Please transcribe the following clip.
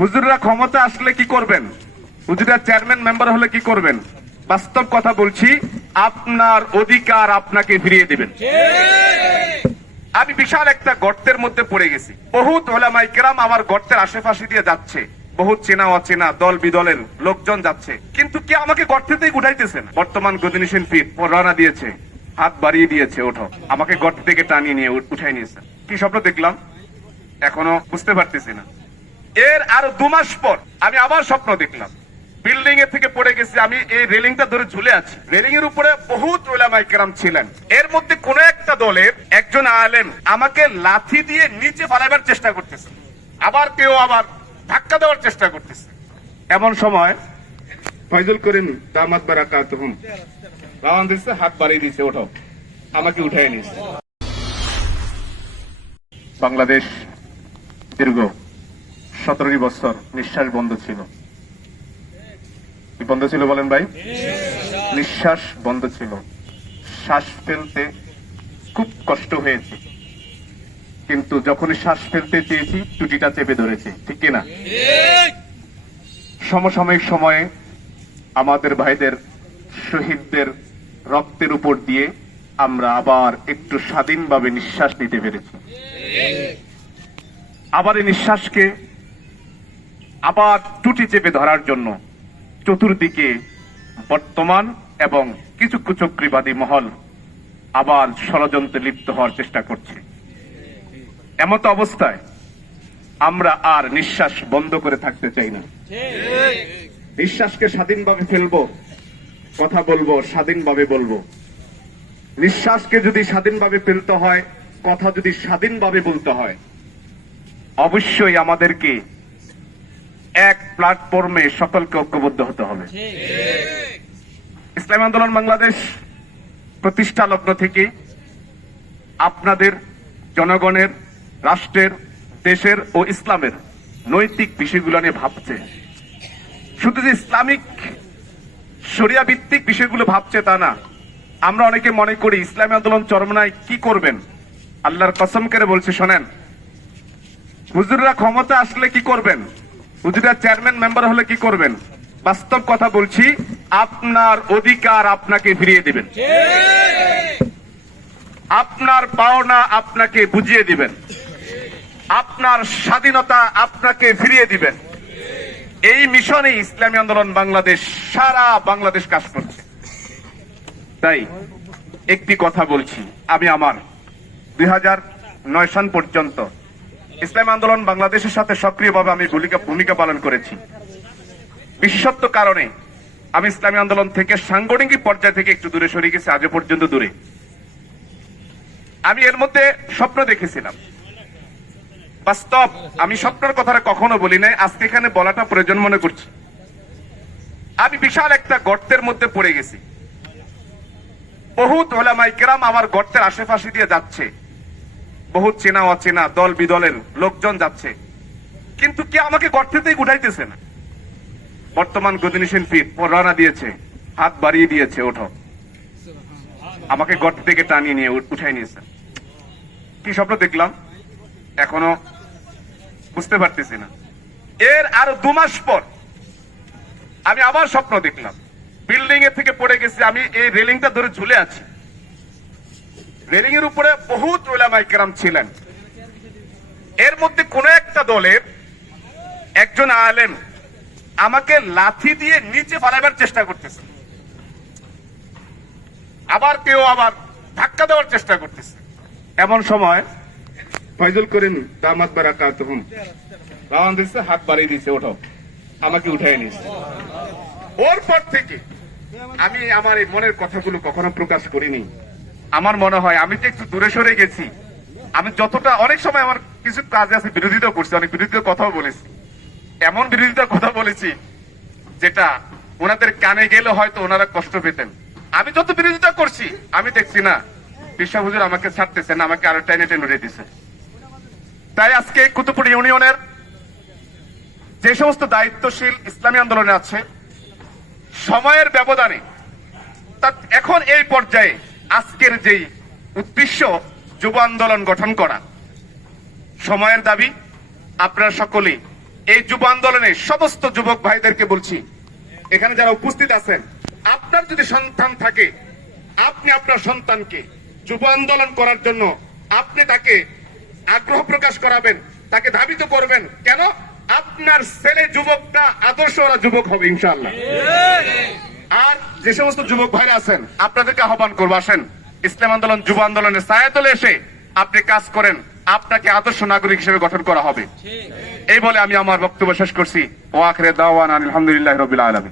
হুজুররা ক্ষমতা আসলে কি করবেন? হুজুরা চেয়ারম্যান মেম্বার হলে কি করবেন? বাস্তব কথা বলছি, আপনার অধিকার আপনাকে ফিরিয়ে দিবেন। আমি বিশাল একটা গর্তের মধ্যে পড়ে গেছি। বহুত ওলামাই কেরাম আমার গর্তের আশেপাশে দিয়ে যাচ্ছে। বহুত চেনা অচেনা, দল বিদলের লোকজন যাচ্ছে। কিন্তু কি আমাকে গর্তেতেই উঠাইতেছে না? বর্তমান গদিনী পীর রওনা দিয়েছে, হাত বাড়িয়ে দিয়েছে, ওঠো। আমাকে গর্ত থেকে টানিয়ে নিয়ে উঠাই নিয়েছে। কি স্বপ্ন দেখলাম? এখনও বুঝতে পারতেছি না। এর আরও দু মাস পর আমি আবার স্বপ্ন দেখলাম। বিল্ডিং এর থেকে পড়ে গেছি, আমি এই রেলিংটা ধরে ঝুলে আছি। রেলিং এর উপরে বহুত ওলামাই ছিলেন। এর মধ্যে কোন একটা দলের একজন আলেম আমাকে লাথি দিয়ে নিচে ফালাবার চেষ্টা করতেছে। আবার কেউ আবার ধাক্কা দেওয়ার চেষ্টা করতেছে। এমন সময় ফয়জুল করিম, দামাত বারাকাত হুম রাওয়ান দিচ্ছে হাত বাড়িয়ে দিচ্ছে ওঠো। আমাকে উঠাই নিচ্ছে বাংলাদেশ, দীর্ঘ সতেরোটি বছর নিঃশ্বাস বন্ধ ছিল। বন্ধ ছিল বলেন ভাই? নিঃশ্বাস বন্ধ ছিল। শ্বাস ফেলতে খুব কষ্ট হয়েছে। কিন্তু যখনই শ্বাস ফেলতে চেয়েছি টুটিটা চেপে ধরেছে। ঠিক কিনা? সমসাময়িক সময়ে আমাদের ভাইদের শহীদদের রক্তের উপর দিয়ে আমরা আবার একটু স্বাধীনভাবে নিঃশ্বাস নিতে পেরেছি। আবার এই নিঃশ্বাসকে আবার টুটি চেপে ধরার জন্য চতুর্দিকে বর্তমান এবং কিছু কুচক্রিবাদী মহল আবার ষড়যন্ত্রে লিপ্ত হওয়ার চেষ্টা করছে। এমত অবস্থায় আমরা আর নিঃশ্বাস বন্ধ করে থাকতে চাই না। নিঃশ্বাসকে স্বাধীনভাবে ফেলব, কথা বলব, স্বাধীনভাবে বলব। নিঃশ্বাসকে যদি স্বাধীনভাবে ফেলতে হয়, কথা যদি স্বাধীনভাবে বলতে হয়, অবশ্যই আমাদেরকে এক প্ল্যাটফর্মে সকলকে ঐক্যবদ্ধ হতে হবে। ইসলামী আন্দোলন বাংলাদেশ প্রতিষ্ঠা লগ্ন থেকে আপনাদের জনগণের, রাষ্ট্রের, দেশের ও ইসলামের নৈতিক বিষয়গুলো নিয়ে ভাবছে। শুধু যে ইসলামিক শরিয়া ভিত্তিক বিষয়গুলো ভাবছে তা না, আমরা অনেকে মনে করি ইসলামী আন্দোলন চরমনায় কি করবেন? আল্লাহর কসম করে বলছে, শোনেন, হুজুররা ক্ষমতা আসলে কি করবেন? হুজুরা চেয়ারম্যান, মেম্বার হলে কি করবেন? বাস্তব কথা বলছি, আপনার অধিকার আপনাকে ফিরিয়ে দিবেন। আপনার পাওনা আপনাকে বুঝিয়ে দিবেন। আপনার স্বাধীনতা আপনাকে ফিরিয়ে দিবেন। এই মিশনে ইসলামী আন্দোলন বাংলাদেশ, সারা বাংলাদেশ কাজ করছে। তাই একটি কথা বলছি, আমি আমার দুই হাজার নয় সাল পর্যন্ত ইসলাম আন্দোলন বাংলাদেশের সাথে সক্রিয়ভাবে আমি ভূমিকা পালন করেছি। বিশেষত্ব কারণে আমি ইসলামী আন্দোলন থেকে সাংগঠনিক পর্যায় থেকে একটু দূরে সরে গেছি, আজও পর্যন্ত দূরে। আমি এর মধ্যে স্বপ্ন দেখেছিলাম। বাস্তব, আমি স্বপ্নের কথাটা কখনো বলি নাই, আজকে এখানে বলাটা প্রয়োজন মনে করছি। আমি বিশাল একটা গর্তের মধ্যে পড়ে গেছি। বহুত ওলামাই আমার গর্তের আশেপাশে দিয়ে যাচ্ছে। বহুত চেনা অচেনা দল বিদলের লোকজন যাচ্ছে। কিন্তু কে আমাকে গর্তেতেই উঠাইতেছে না? বর্তমান গদিনী পীর রওনা দিয়েছে, হাত বাড়িয়ে দিয়েছে ওঠো। আমাকে গর্ত থেকে টানিয়ে নিয়ে উঠাই নিয়েছে। কি স্বপ্ন দেখলাম? এখনও বুঝতে পারতেছি না। এর আরও দু মাস পর আমি আবার স্বপ্ন দেখলাম। বিল্ডিং এর থেকে পড়ে গেছি, আমি এই রেলিংটা ধরে ঝুলে আছি। রেলিং এর উপরে বহুত ওলামাই কেরাম ছিলেন। এর মধ্যে কোন একটা দলের একজন আলেম আমাকে লাথি দিয়ে নিচে ফালাবার চেষ্টা করতেছে। আবার কেউ আবার ধাক্কা দেওয়ার চেষ্টা করতেছে। এমন সময় ফয়জুল করিম দামাত বারাকাত হুম, রাওয়ান দিচ্ছে হাত বাড়িয়ে দিচ্ছে ওঠো। আমাকে উঠাই নিচ্ছে ওর পর থেকে আমি আমার এই মনের কথাগুলো কখনো প্রকাশ করিনি। আমার মনে হয় আমি তো একটু দূরে সরে গেছি, আমি যতটা, অনেক সময় আমার কিছু কাজ আছে, বিরোধিতা করছি, অনেক বিরোধিতার কথাও বলেছি। এমন বিরোধিতার কথা বলেছি যেটা ওনাদের কানে গেলে হয়তো ওনারা কষ্ট পেতেন। আমি যত বিরোধিতা করছি, আমি দেখছি না বিশ্বা হুজুর আমাকে ছাড়তেছেন আমাকে আরও টেনে টেনে উঠে দিছে। তাই আজকে কুতুবপুর ইউনিয়নের যে সমস্ত দায়িত্বশীল ইসলামী আন্দোলনে আছে, সময়ের ব্যবধানে, তা এখন এই পর্যায়ে আজকের যেই উদ্দেশ্য যুব আন্দোলন গঠন করা, সময়ের দাবি, আপনারা সকলে এই যুব আন্দোলনে সমস্ত যুবক ভাইদেরকে বলছি, এখানে যারা উপস্থিত আছেন, আপনার যদি সন্তান থাকে, আপনি আপনার সন্তানকে যুব আন্দোলন করার জন্য আপনি তাকে আগ্রহ প্রকাশ করাবেন, তাকে ধাবিত করবেন, কেন? আপনার ছেলে যুবকটা আদর্শ ওরা যুবক হবে, ইনশাআল্লাহ। আর যে সমস্ত যুবক ভাইরা আছেন আপনাদেরকে আহ্বান করব আসেন। ইসলাম আন্দোলন যুব আন্দোলনের সায়াতলে এসে আপনি কাজ করেন আপনাকে আদর্শ নাগরিক হিসেবে গঠন করা হবে। এই বলে আমি আমার বক্তব্য শেষ করছি। ও আখরে দাওয়ান আলহামদুলিল্লাহ রবিল আলমী